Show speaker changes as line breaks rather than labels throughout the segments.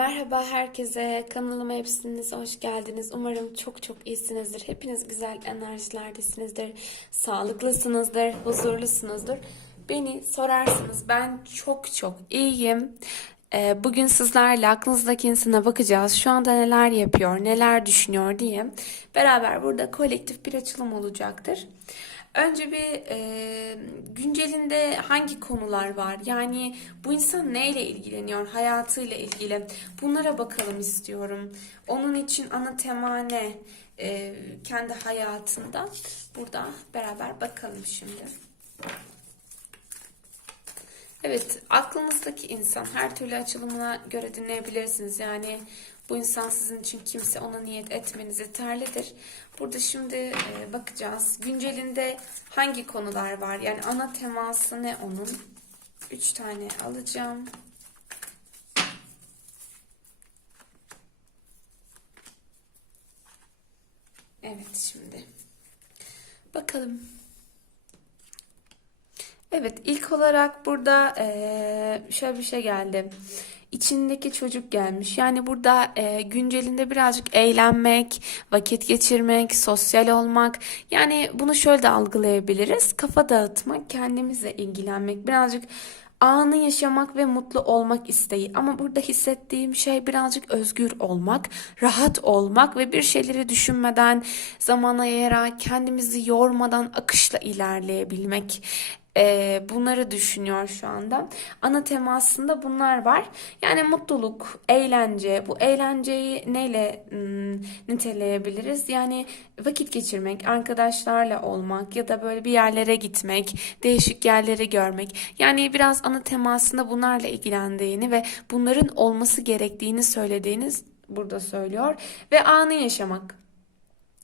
Merhaba herkese. Kanalıma hepsiniz hoş geldiniz. Umarım çok çok iyisinizdir. Hepiniz güzel enerjilerdesinizdir. Sağlıklısınızdır, huzurlusunuzdur. Beni sorarsınız. Ben çok çok iyiyim. Ee, Bugün sizlerle aklınızdaki insana bakacağız. Şu anda neler yapıyor, neler düşünüyor diye. Beraber burada kolektif bir açılım olacaktır. Önce bir e, güncelinde hangi konular var? Yani bu insan neyle ilgileniyor? Hayatıyla ilgili. Bunlara bakalım istiyorum. Onun için ana tema ne? E, kendi hayatında. Burada beraber bakalım şimdi. Evet, aklınızdaki insan her türlü açılımına göre dinleyebilirsiniz. Yani bu insan sizin için kimse ona niyet etmeniz yeterlidir. Burada şimdi e, bakacağız. Güncelinde hangi konular var? Yani ana teması ne onun? Üç tane alacağım. Evet şimdi. Bakalım. Evet, ilk olarak burada eee, şöyle bir şey geldi. İçindeki çocuk gelmiş. Yani burada eee, güncelinde birazcık eğlenmek, vakit geçirmek, sosyal olmak. Yani bunu şöyle de algılayabiliriz. Kafa dağıtmak, kendimizle ilgilenmek, birazcık anı yaşamak ve mutlu olmak isteği. Ama burada hissettiğim şey birazcık özgür olmak, rahat olmak ve bir şeyleri düşünmeden, zamana yayarak, kendimizi yormadan akışla ilerleyebilmek. Ee, bunları düşünüyor şu anda. Ana temasında bunlar var. Yani mutluluk, eğlence. Bu eğlenceyi neyle hmm, niteleyebiliriz? Yani vakit geçirmek, arkadaşlarla olmak ya da böyle bir yerlere gitmek, değişik yerleri görmek. Yani biraz ana temasında bunlarla ilgilendiğini ve bunların olması gerektiğini söylediğiniz burada söylüyor ve anı yaşamak.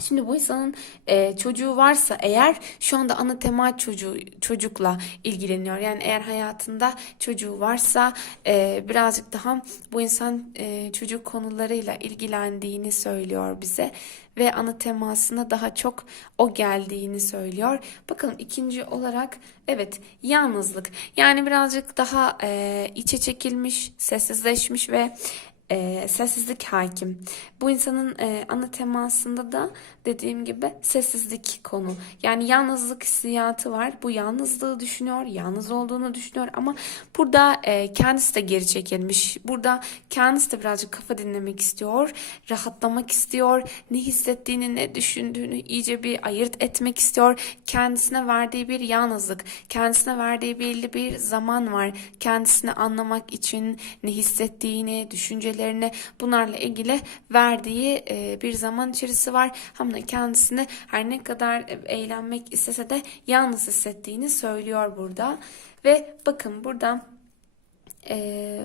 Şimdi bu insanın e, çocuğu varsa eğer şu anda ana tema çocuğu çocukla ilgileniyor. Yani eğer hayatında çocuğu varsa e, birazcık daha bu insan e, çocuk konularıyla ilgilendiğini söylüyor bize ve ana temasına daha çok o geldiğini söylüyor. Bakalım ikinci olarak evet yalnızlık. Yani birazcık daha e, içe çekilmiş, sessizleşmiş ve e, sessizlik hakim. Bu insanın e, ana temasında da dediğim gibi sessizlik konu. Yani yalnızlık hissiyatı var. Bu yalnızlığı düşünüyor, yalnız olduğunu düşünüyor ama burada e, kendisi de geri çekilmiş. Burada kendisi de birazcık kafa dinlemek istiyor, rahatlamak istiyor, ne hissettiğini, ne düşündüğünü iyice bir ayırt etmek istiyor. Kendisine verdiği bir yalnızlık, kendisine verdiği belli bir zaman var. Kendisini anlamak için ne hissettiğini, düşüncelerini bunlarla ilgili verdiği e, bir zaman içerisi var. Hem de kendisini her ne kadar eğlenmek istese de yalnız hissettiğini söylüyor burada. Ve bakın burada e,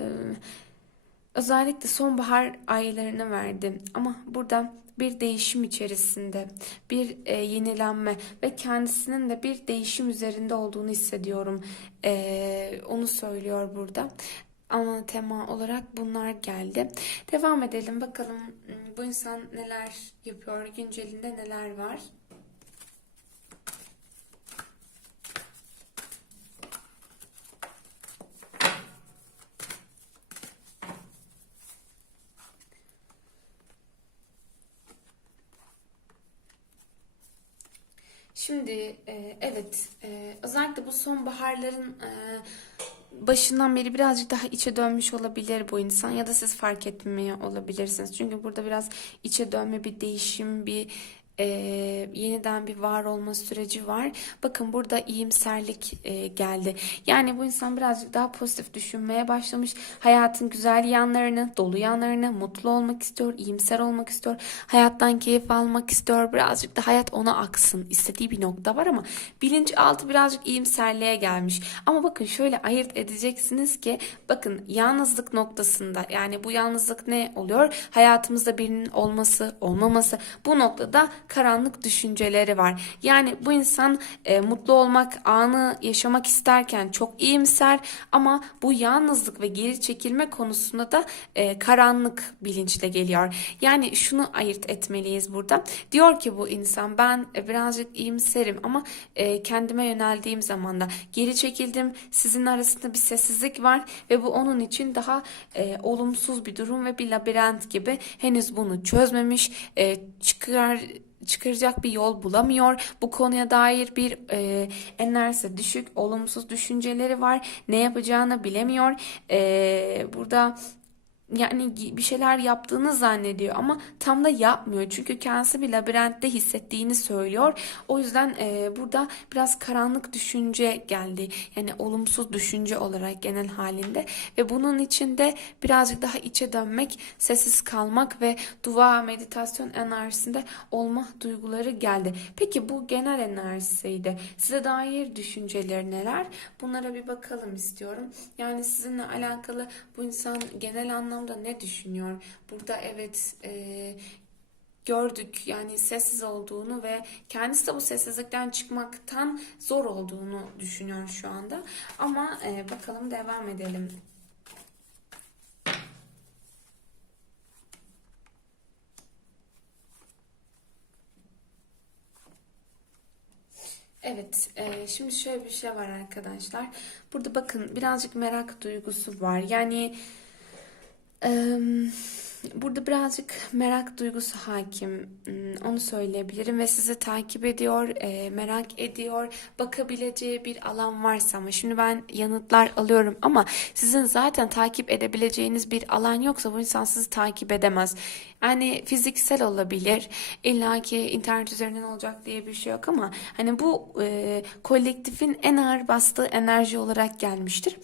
özellikle sonbahar aylarını verdim. Ama burada bir değişim içerisinde, bir e, yenilenme ve kendisinin de bir değişim üzerinde olduğunu hissediyorum. E, onu söylüyor burada. Ana tema olarak bunlar geldi. Devam edelim bakalım hmm, bu insan neler yapıyor, güncelinde neler var. Şimdi e, evet e, özellikle bu sonbaharların e, başından beri birazcık daha içe dönmüş olabilir bu insan ya da siz fark etmiyor olabilirsiniz. Çünkü burada biraz içe dönme bir değişim bir e, yeniden bir var olma süreci var. Bakın burada iyimserlik e, geldi. Yani bu insan birazcık daha pozitif düşünmeye başlamış. Hayatın güzel yanlarını, dolu yanlarını, mutlu olmak istiyor, iyimser olmak istiyor. Hayattan keyif almak istiyor. Birazcık da hayat ona aksın. istediği bir nokta var ama bilinçaltı birazcık iyimserliğe gelmiş. Ama bakın şöyle ayırt edeceksiniz ki bakın yalnızlık noktasında yani bu yalnızlık ne oluyor? Hayatımızda birinin olması, olmaması bu noktada karanlık düşünceleri var. Yani bu insan e, mutlu olmak, anı yaşamak isterken çok iyimser ama bu yalnızlık ve geri çekilme konusunda da e, karanlık bilinçle geliyor. Yani şunu ayırt etmeliyiz burada. Diyor ki bu insan ben e, birazcık iyimserim ama e, kendime yöneldiğim zaman da geri çekildim. Sizin arasında bir sessizlik var ve bu onun için daha e, olumsuz bir durum ve bir labirent gibi henüz bunu çözmemiş. E, çıkar çıkaracak bir yol bulamıyor. Bu konuya dair bir e, enerjisi düşük, olumsuz düşünceleri var. Ne yapacağını bilemiyor. E, burada yani bir şeyler yaptığını zannediyor ama tam da yapmıyor. Çünkü kendisi bir labirentte hissettiğini söylüyor. O yüzden e, burada biraz karanlık düşünce geldi. Yani olumsuz düşünce olarak genel halinde ve bunun içinde birazcık daha içe dönmek, sessiz kalmak ve dua, meditasyon enerjisinde olma duyguları geldi. Peki bu genel enerjisiydi. Size dair düşünceleri neler? Bunlara bir bakalım istiyorum. Yani sizinle alakalı bu insan genel anlamda ne düşünüyor? Burada evet e, gördük yani sessiz olduğunu ve kendisi de bu sessizlikten çıkmaktan zor olduğunu düşünüyor şu anda. Ama e, bakalım devam edelim. Evet, e, şimdi şöyle bir şey var arkadaşlar. Burada bakın birazcık merak duygusu var. Yani 嗯。Burada birazcık merak duygusu hakim, hmm, onu söyleyebilirim ve sizi takip ediyor, e, merak ediyor, bakabileceği bir alan varsa ama şimdi ben yanıtlar alıyorum ama sizin zaten takip edebileceğiniz bir alan yoksa bu insan sizi takip edemez. Yani fiziksel olabilir, illa ki internet üzerinden olacak diye bir şey yok ama hani bu e, kolektifin en ağır bastığı enerji olarak gelmiştir.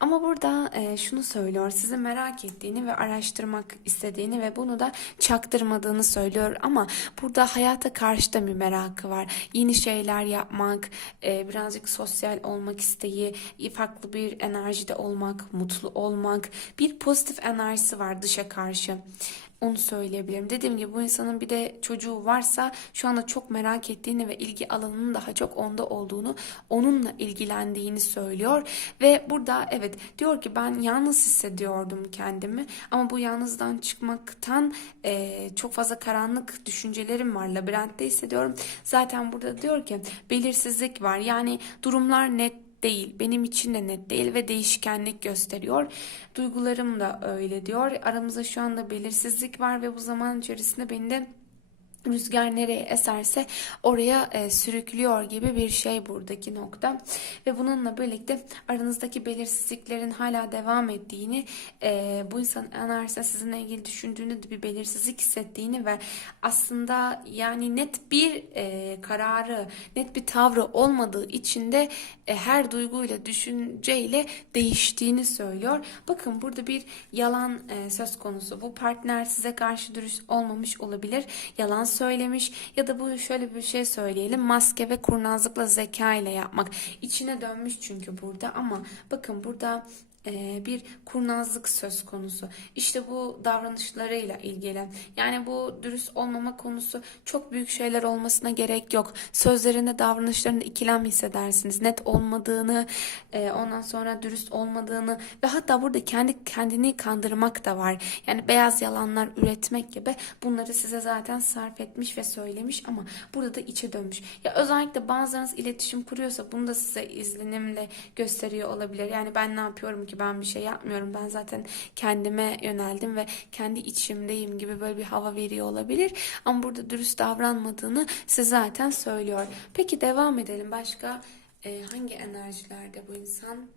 Ama burada e, şunu söylüyor, sizi merak ettiğini ve araştırmak istediğini ve bunu da çaktırmadığını söylüyor ama burada hayata karşı da bir merakı var. Yeni şeyler yapmak, e, birazcık sosyal olmak isteği, farklı bir enerjide olmak, mutlu olmak, bir pozitif enerjisi var dışa karşı. Onu söyleyebilirim. Dediğim gibi bu insanın bir de çocuğu varsa şu anda çok merak ettiğini ve ilgi alanının daha çok onda olduğunu, onunla ilgilendiğini söylüyor. Ve burada evet diyor ki ben yalnız hissediyordum kendimi ama bu yalnızdan çıkmaktan e, çok fazla karanlık düşüncelerim var. Labirentte hissediyorum. Zaten burada diyor ki belirsizlik var. Yani durumlar net değil. Benim için de net değil ve değişkenlik gösteriyor. Duygularım da öyle diyor. Aramızda şu anda belirsizlik var ve bu zaman içerisinde beni de Rüzgar nereye eserse oraya e, sürüklüyor gibi bir şey buradaki nokta. Ve bununla birlikte aranızdaki belirsizliklerin hala devam ettiğini e, bu insan enerjisi sizinle ilgili düşündüğünde de bir belirsizlik hissettiğini ve aslında yani net bir e, kararı net bir tavrı olmadığı için de e, her duyguyla düşünceyle değiştiğini söylüyor. Bakın burada bir yalan e, söz konusu. Bu partner size karşı dürüst olmamış olabilir. Yalan söylemiş ya da bu şöyle bir şey söyleyelim. Maske ve kurnazlıkla zeka ile yapmak. İçine dönmüş çünkü burada ama bakın burada bir kurnazlık söz konusu. İşte bu davranışlarıyla ilgili. Yani bu dürüst olmama konusu çok büyük şeyler olmasına gerek yok. Sözlerinde, davranışlarında ikilem hissedersiniz. Net olmadığını, e, ondan sonra dürüst olmadığını ve hatta burada kendi kendini kandırmak da var. Yani beyaz yalanlar üretmek gibi bunları size zaten sarf etmiş ve söylemiş ama burada da içe dönmüş. Ya özellikle bazılarınız iletişim kuruyorsa bunu da size izlenimle gösteriyor olabilir. Yani ben ne yapıyorum ki ben bir şey yapmıyorum. Ben zaten kendime yöneldim ve kendi içimdeyim gibi böyle bir hava veriyor olabilir. Ama burada dürüst davranmadığını size zaten söylüyor. Peki devam edelim. Başka e, hangi enerjilerde bu insan?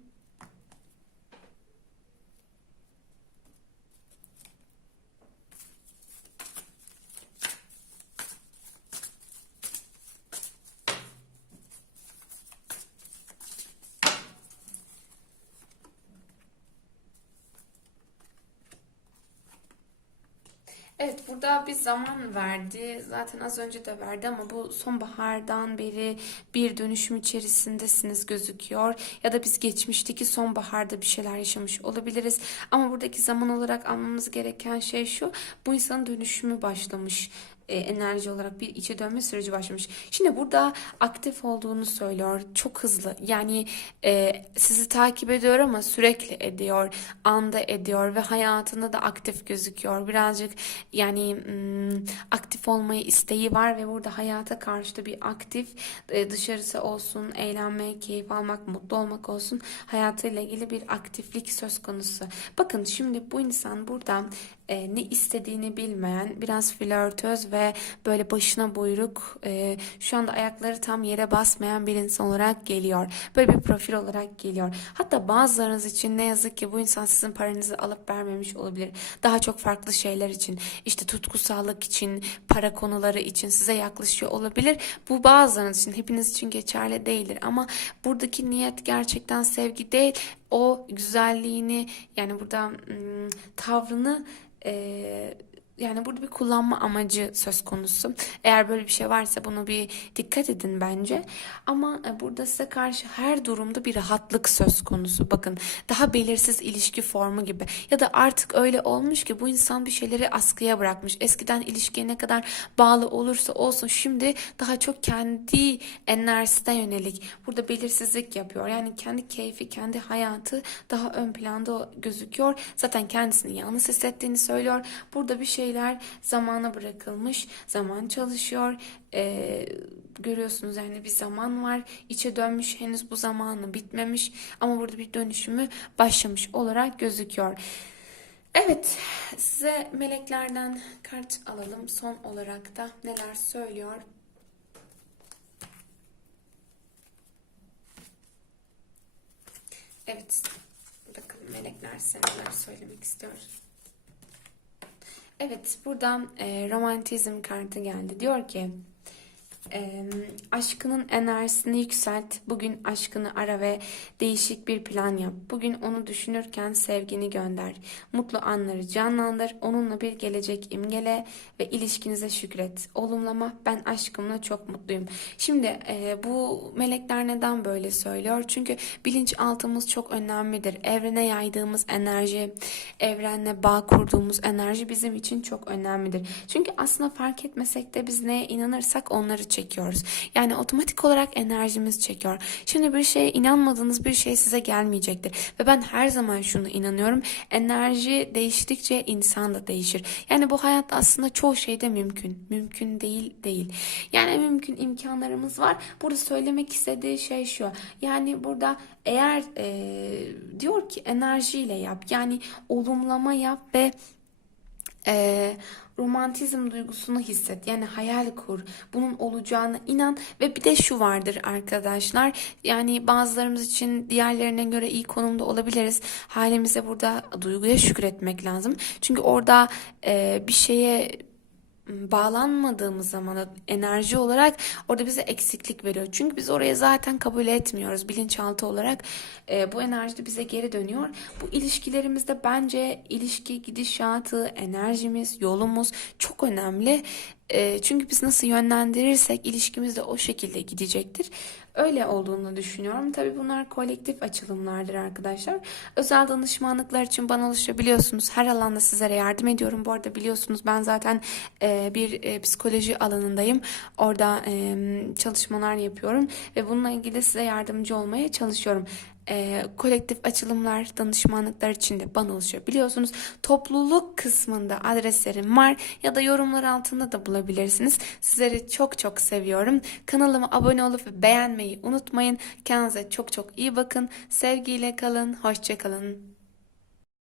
Evet burada bir zaman verdi. Zaten az önce de verdi ama bu sonbahardan beri bir dönüşüm içerisindesiniz gözüküyor. Ya da biz geçmişteki sonbaharda bir şeyler yaşamış olabiliriz. Ama buradaki zaman olarak anlamamız gereken şey şu. Bu insanın dönüşümü başlamış enerji olarak bir içe dönme süreci başlamış. Şimdi burada aktif olduğunu söylüyor. Çok hızlı. Yani e, sizi takip ediyor ama sürekli ediyor. Anda ediyor ve hayatında da aktif gözüküyor. Birazcık yani mm, aktif olmayı isteği var ve burada hayata karşı da bir aktif e, dışarısı olsun, eğlenmek, keyif almak, mutlu olmak olsun hayatıyla ilgili bir aktiflik söz konusu. Bakın şimdi bu insan burada e, ne istediğini bilmeyen, biraz flörtöz ve böyle başına buyruk, e, şu anda ayakları tam yere basmayan bir insan olarak geliyor. Böyle bir profil olarak geliyor. Hatta bazılarınız için ne yazık ki bu insan sizin paranızı alıp vermemiş olabilir. Daha çok farklı şeyler için, işte tutkusallık için, para konuları için size yaklaşıyor olabilir. Bu bazılarınız için, hepiniz için geçerli değildir. Ama buradaki niyet gerçekten sevgi değil. O güzelliğini, yani burada hmm, tavrını ee, yani burada bir kullanma amacı söz konusu. Eğer böyle bir şey varsa bunu bir dikkat edin bence. Ama e, burada size karşı her durumda bir rahatlık söz konusu. Bakın daha belirsiz ilişki formu gibi. Ya da artık öyle olmuş ki bu insan bir şeyleri askıya bırakmış. Eskiden ilişkiye ne kadar bağlı olursa olsun şimdi daha çok kendi enerjisine yönelik. Burada belirsizlik yapıyor. Yani kendi keyfi, kendi hayatı daha ön planda gözüküyor. Zaten kendisini yalnız hissettiğini söylüyor. Burada bir şeyler zamana bırakılmış. Zaman çalışıyor. Ee, görüyorsunuz yani bir zaman var. İçe dönmüş henüz bu zamanı bitmemiş. Ama burada bir dönüşümü başlamış olarak gözüküyor. Evet, size meleklerden kart alalım. Son olarak da neler söylüyor? Evet, bakın melekler size neler söylemek istiyor. Evet, buradan e, romantizm kartı geldi. Diyor ki, e, aşkının enerjisini yükselt. Bugün aşkını ara ve değişik bir plan yap. Bugün onu düşünürken sevgini gönder. Mutlu anları canlandır. Onunla bir gelecek imgele ve ilişkinize şükret. Olumlama ben aşkımla çok mutluyum. Şimdi e, bu melekler neden böyle söylüyor? Çünkü bilinçaltımız çok önemlidir. Evrene yaydığımız enerji, evrenle bağ kurduğumuz enerji bizim için çok önemlidir. Çünkü aslında fark etmesek de biz neye inanırsak onları çekiyoruz. Yani otomatik olarak enerjimiz çekiyor. Şimdi bir şeye inanmadığınız bir şey size gelmeyecektir. Ve ben her zaman şunu inanıyorum. Enerji değiştikçe insan da değişir. Yani bu hayatta aslında çoğu şeyde mümkün. Mümkün değil değil. Yani mümkün imkanlarımız var. Burada söylemek istediği şey şu. Yani burada eğer e, diyor ki enerjiyle yap. Yani olumlama yap ve e, romantizm duygusunu hisset. Yani hayal kur. Bunun olacağına inan ve bir de şu vardır arkadaşlar. Yani bazılarımız için diğerlerine göre iyi konumda olabiliriz. Halimize burada duyguya şükretmek lazım. Çünkü orada e, bir şeye bağlanmadığımız zaman enerji olarak orada bize eksiklik veriyor. Çünkü biz oraya zaten kabul etmiyoruz bilinçaltı olarak. E, bu enerji de bize geri dönüyor. Bu ilişkilerimizde bence ilişki gidişatı, enerjimiz, yolumuz çok önemli. E, çünkü biz nasıl yönlendirirsek ilişkimiz de o şekilde gidecektir. Öyle olduğunu düşünüyorum. Tabii bunlar kolektif açılımlardır arkadaşlar. Özel danışmanlıklar için bana ulaşabiliyorsunuz. Her alanda sizlere yardım ediyorum. Bu arada biliyorsunuz ben zaten e, bir e, psikoloji alanındayım. Orada e, çalışmalar yapıyorum ve bununla ilgili size yardımcı olmaya çalışıyorum e, kolektif açılımlar, danışmanlıklar için de bana ulaşabiliyorsunuz. Topluluk kısmında adreslerim var ya da yorumlar altında da bulabilirsiniz. Sizleri çok çok seviyorum. Kanalıma abone olup beğenmeyi unutmayın. Kendinize çok çok iyi bakın. Sevgiyle kalın. Hoşçakalın.